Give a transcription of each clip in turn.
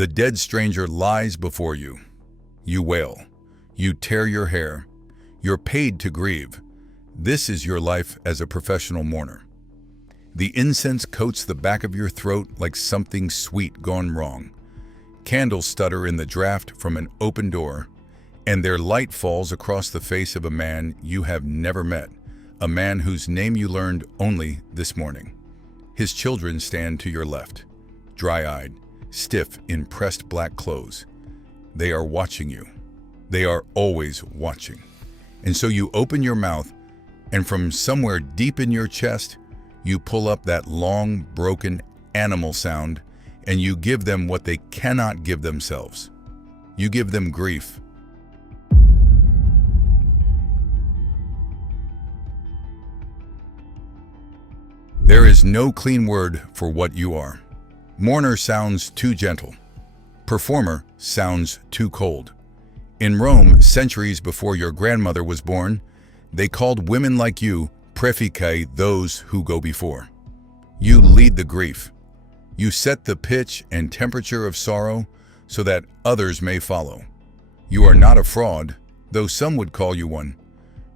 The dead stranger lies before you. You wail. You tear your hair. You're paid to grieve. This is your life as a professional mourner. The incense coats the back of your throat like something sweet gone wrong. Candles stutter in the draft from an open door, and their light falls across the face of a man you have never met, a man whose name you learned only this morning. His children stand to your left, dry-eyed, stiff in pressed black clothes. They are watching you. They are always watching. And so you open your mouth, and from somewhere deep in your chest, you pull up that long, broken animal sound, and you give them what they cannot give themselves. You give them grief. There is no clean word for what you are. Mourner sounds too gentle. Performer sounds too cold. In Rome, centuries before your grandmother was born, they called women like you praeficae, those who go before. You lead the grief. You set the pitch and temperature of sorrow so that others may follow. You are not a fraud, though some would call you one.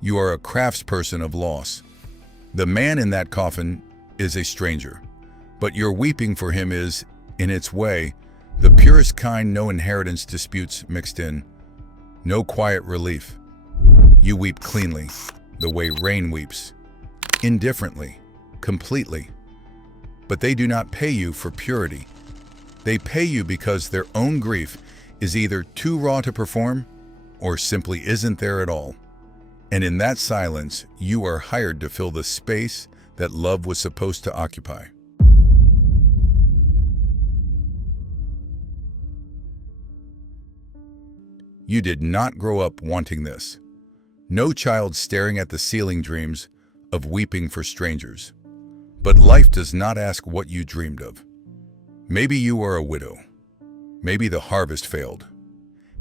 You are a craftsperson of loss. The man in that coffin is a stranger, but your weeping for him is, in its way, the purest kind, no inheritance disputes mixed in, no quiet relief. You weep cleanly, the way rain weeps, indifferently, completely. But they do not pay you for purity. They pay you because their own grief is either too raw to perform or simply isn't there at all. And in that silence, you are hired to fill the space that love was supposed to occupy. You did not grow up wanting this. No child staring at the ceiling dreams of weeping for strangers. But life does not ask what you dreamed of. Maybe you are a widow. Maybe the harvest failed.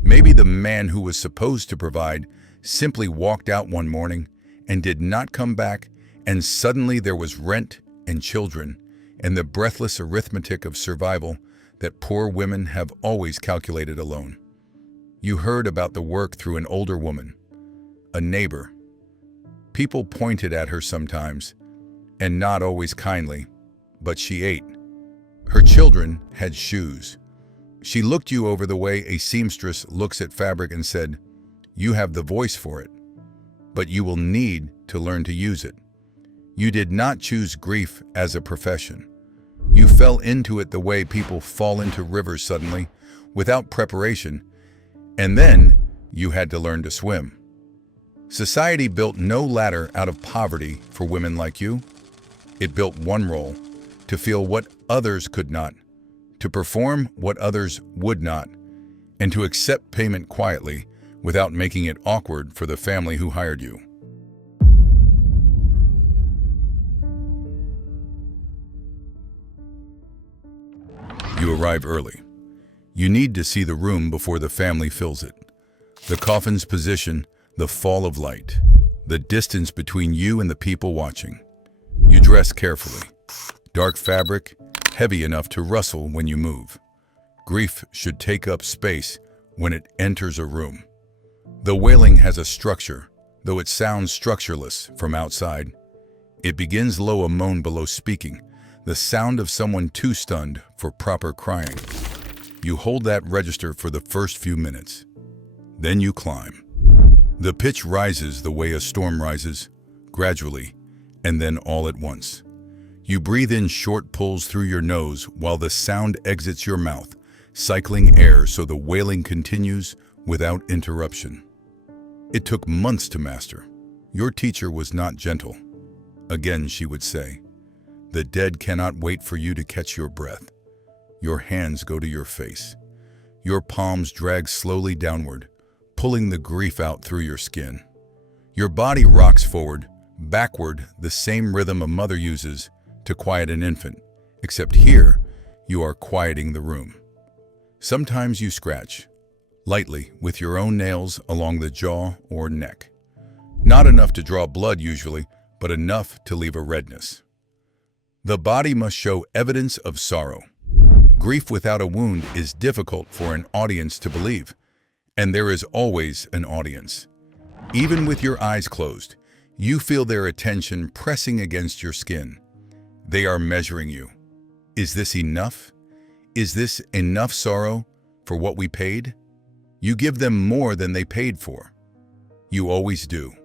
Maybe the man who was supposed to provide simply walked out one morning and did not come back, and suddenly there was rent and children and the breathless arithmetic of survival that poor women have always calculated alone. You heard about the work through an older woman, a neighbor. People pointed at her sometimes, and not always kindly, but she ate. Her children had shoes. She looked you over the way a seamstress looks at fabric and said, "You have the voice for it, but you will need to learn to use it." You did not choose grief as a profession. You fell into it the way people fall into rivers suddenly, without preparation, and then you had to learn to swim. Society built no ladder out of poverty for women like you. It built one role, to feel what others could not, to perform what others would not, and to accept payment quietly without making it awkward for the family who hired you. You arrive early. You need to see the room before the family fills it. The coffin's position, the fall of light, the distance between you and the people watching. You dress carefully. Dark fabric, heavy enough to rustle when you move. Grief should take up space when it enters a room. The wailing has a structure, though it sounds structureless from outside. It begins low, a moan below speaking, the sound of someone too stunned for proper crying. You hold that register for the first few minutes. Then you climb. The pitch rises the way a storm rises, gradually, and then all at once. You breathe in short pulls through your nose while the sound exits your mouth, cycling air so the wailing continues without interruption. It took months to master. Your teacher was not gentle. Again, she would say, "The dead cannot wait for you to catch your breath." Your hands go to your face. Your palms drag slowly downward, pulling the grief out through your skin. Your body rocks forward, backward, the same rhythm a mother uses to quiet an infant, except here you are quieting the room. Sometimes you scratch, lightly with your own nails along the jaw or neck. Not enough to draw blood usually, but enough to leave a redness. The body must show evidence of sorrow. Grief without a wound is difficult for an audience to believe, and there is always an audience. Even with your eyes closed, you feel their attention pressing against your skin. They are measuring you. Is this enough? Is this enough sorrow for what we paid? You give them more than they paid for. You always do.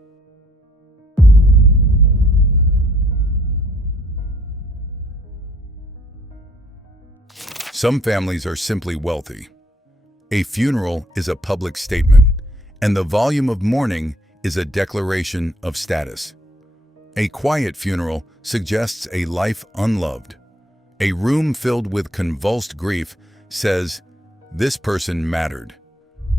Some families are simply wealthy. A funeral is a public statement, and the volume of mourning is a declaration of status. A quiet funeral suggests a life unloved. A room filled with convulsed grief says, "This person mattered."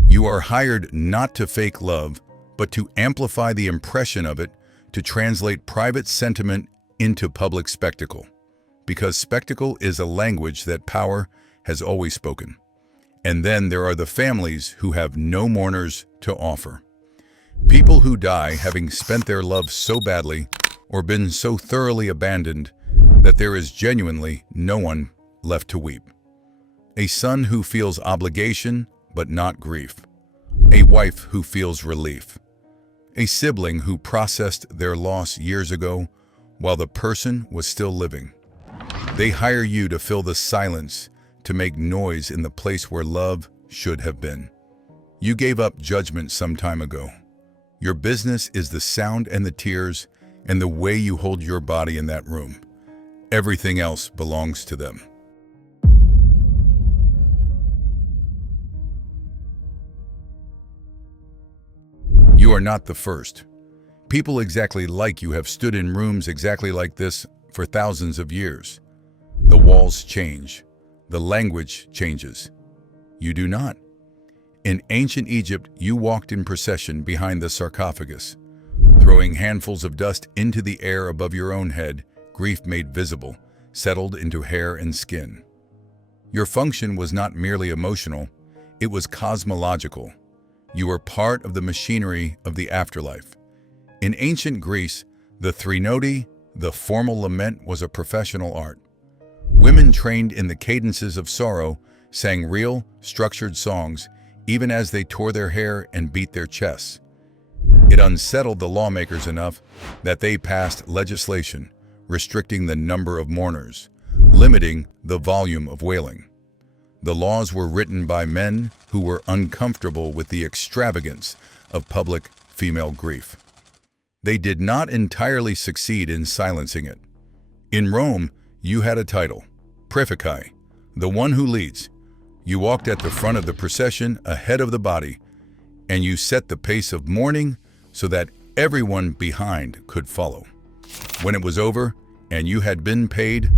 You are hired not to fake love, but to amplify the impression of it, to translate private sentiment into public spectacle. Because spectacle is a language that power has always spoken. And then there are the families who have no mourners to offer. People who die having spent their love so badly or been so thoroughly abandoned that there is genuinely no one left to weep. A son who feels obligation but not grief. A wife who feels relief. A sibling who processed their loss years ago while the person was still living. They hire you to fill the silence, to make noise in the place where love should have been. You gave up judgment some time ago. Your business is the sound and the tears and the way you hold your body in that room. Everything else belongs to them. You are not the first. People exactly like you have stood in rooms exactly like this for thousands of years. The walls change. The language changes. You do not. In ancient Egypt, you walked in procession behind the sarcophagus, throwing handfuls of dust into the air above your own head, grief made visible, settled into hair and skin. Your function was not merely emotional, it was cosmological. You were part of the machinery of the afterlife. In ancient Greece, the threnody, the formal lament, was a professional art. Women trained in the cadences of sorrow sang real, structured songs even as they tore their hair and beat their chests. It unsettled the lawmakers enough that they passed legislation restricting the number of mourners, limiting the volume of wailing. The laws were written by men who were uncomfortable with the extravagance of public female grief. They did not entirely succeed in silencing it. In Rome, you had a title, praeficae, the one who leads. You walked at the front of the procession ahead of the body, and you set the pace of mourning so that everyone behind could follow. When it was over and you had been paid,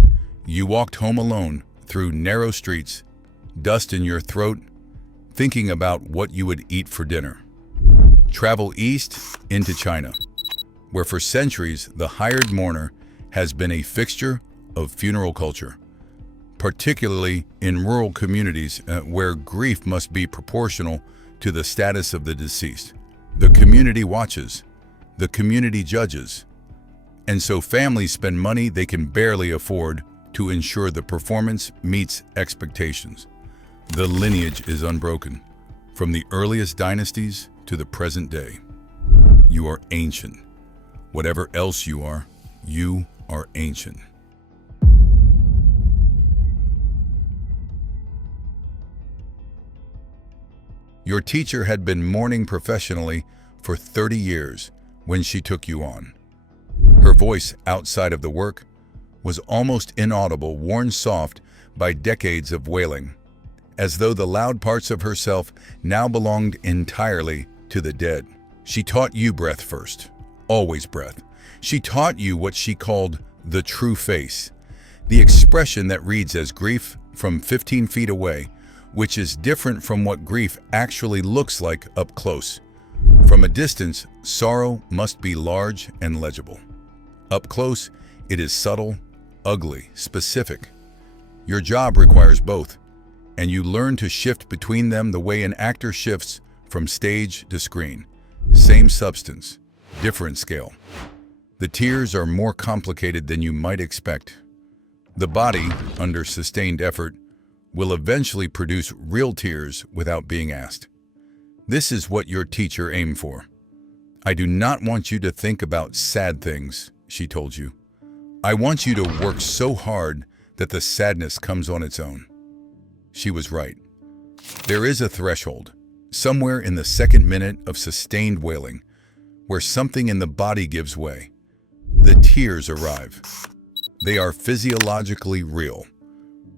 you walked home alone through narrow streets, dust in your throat, thinking about what you would eat for dinner. Travel east into China, where for centuries the hired mourner has been a fixture of funeral culture, particularly in rural communities where grief must be proportional to the status of the deceased. The community watches, the community judges, and so families spend money they can barely afford to ensure the performance meets expectations. The lineage is unbroken, from the earliest dynasties to the present day. You are ancient. Whatever else you are ancient. Your teacher had been mourning professionally for 30 years when she took you on. Her voice outside of the work was almost inaudible, worn soft by decades of wailing, as though the loud parts of herself now belonged entirely to the dead. She taught you breath first, always breath. She taught you what she called the true face, the expression that reads as grief from 15 feet away, which is different from what grief actually looks like up close. From a distance, sorrow must be large and legible. Up close, it is subtle, ugly, specific. Your job requires both, and you learn to shift between them the way an actor shifts from stage to screen. Same substance, different scale. The tears are more complicated than you might expect. The body, under sustained effort, will eventually produce real tears without being asked. This is what your teacher aimed for. "I do not want you to think about sad things," she told you. "I want you to work so hard that the sadness comes on its own." She was right. There is a threshold, somewhere in the second minute of sustained wailing, where something in the body gives way. The tears arrive. They are physiologically real.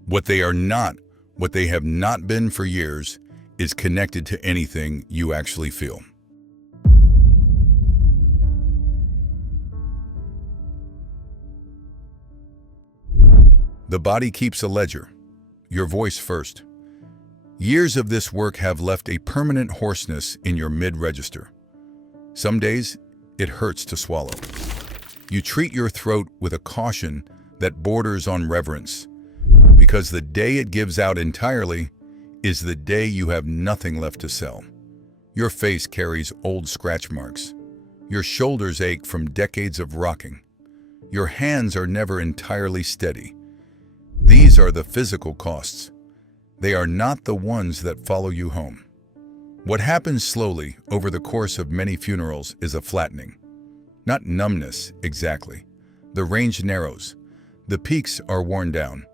What they are not, what they have not been for years, is connected to anything you actually feel. The body keeps a ledger. Your voice first. Years of this work have left a permanent hoarseness in your mid-register. Some days, it hurts to swallow. You treat your throat with a caution that borders on reverence, because the day it gives out entirely is the day you have nothing left to sell. Your face carries old scratch marks. Your shoulders ache from decades of rocking. Your hands are never entirely steady. These are the physical costs. They are not the ones that follow you home. What happens slowly over the course of many funerals is a flattening. Not numbness, exactly. The range narrows. The peaks are worn down.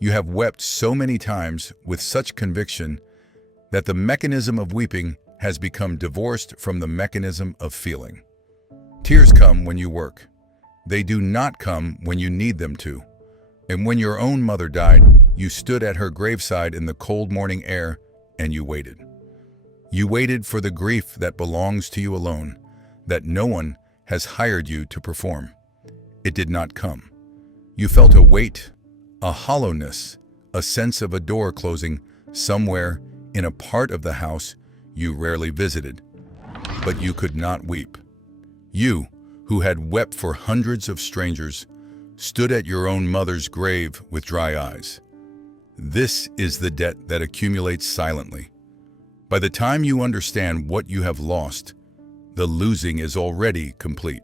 You have wept so many times with such conviction that the mechanism of weeping has become divorced from the mechanism of feeling. Tears come when you work. They do not come when you need them to. And when your own mother died, you stood at her graveside in the cold morning air and you waited. You waited for the grief that belongs to you alone, that no one has hired you to perform. It did not come. You felt a weight, a hollowness, a sense of a door closing somewhere in a part of the house you rarely visited. But you could not weep. You, who had wept for hundreds of strangers, stood at your own mother's grave with dry eyes. This is the debt that accumulates silently. By the time you understand what you have lost, the losing is already complete.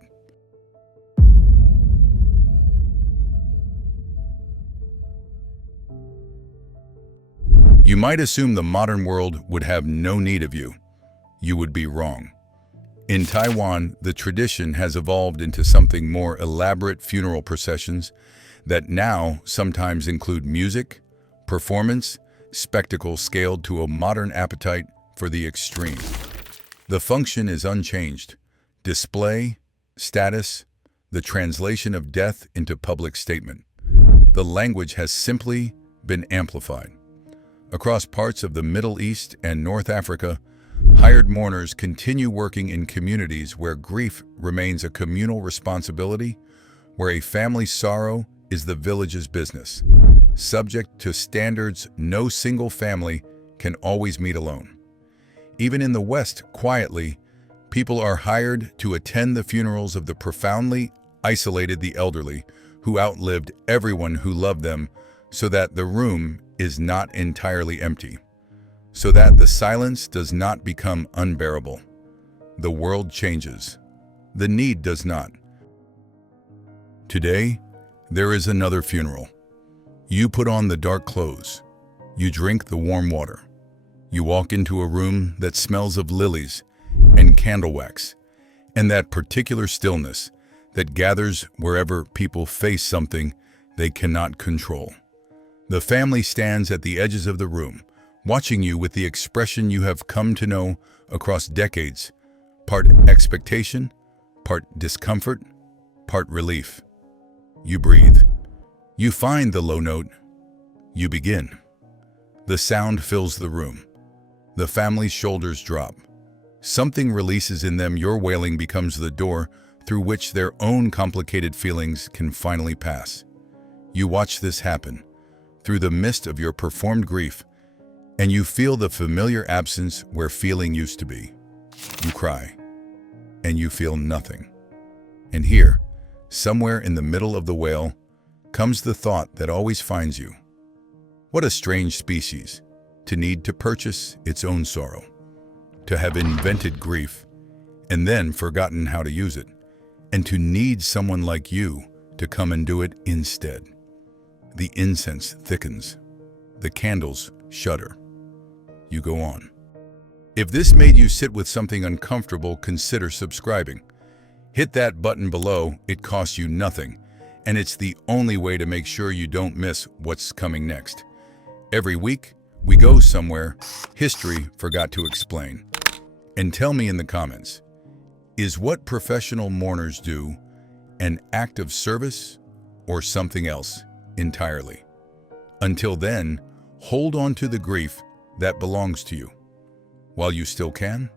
You might assume the modern world would have no need of you. You would be wrong. In Taiwan, the tradition has evolved into something more elaborate funeral processions that now sometimes include music, performance, spectacle scaled to a modern appetite for the extreme. The function is unchanged. Display, status, the translation of death into public statement. The language has simply been amplified. Across parts of the Middle East and North Africa, hired mourners continue working in communities where grief remains a communal responsibility, where a family's sorrow is the village's business, subject to standards no single family can always meet alone. Even in the West, quietly, people are hired to attend the funerals of the profoundly isolated, the elderly, who outlived everyone who loved them, so that the room is not entirely empty, so that the silence does not become unbearable. The world changes. The need does not. Today, there is another funeral. You put on the dark clothes. You drink the warm water. You walk into a room that smells of lilies and candle wax, and that particular stillness that gathers wherever people face something they cannot control. The family stands at the edges of the room, watching you with the expression you have come to know across decades, part expectation, part discomfort, part relief. You breathe. You find the low note. You begin. The sound fills the room. The family's shoulders drop. Something releases in them. Your wailing becomes the door through which their own complicated feelings can finally pass. You watch this happen through the mist of your performed grief, and you feel the familiar absence where feeling used to be. You cry, and you feel nothing. And here, somewhere in the middle of the wail, comes the thought that always finds you. What a strange species, to need to purchase its own sorrow, to have invented grief, and then forgotten how to use it, and to need someone like you to come and do it instead. The incense thickens. The candles shudder. You go on. If this made you sit with something uncomfortable, consider subscribing. Hit that button below, it costs you nothing, and it's the only way to make sure you don't miss what's coming next. Every week, we go somewhere history forgot to explain. And tell me in the comments, is what professional mourners do an act of service or something else entirely? Until then, hold on to the grief that belongs to you while you still can.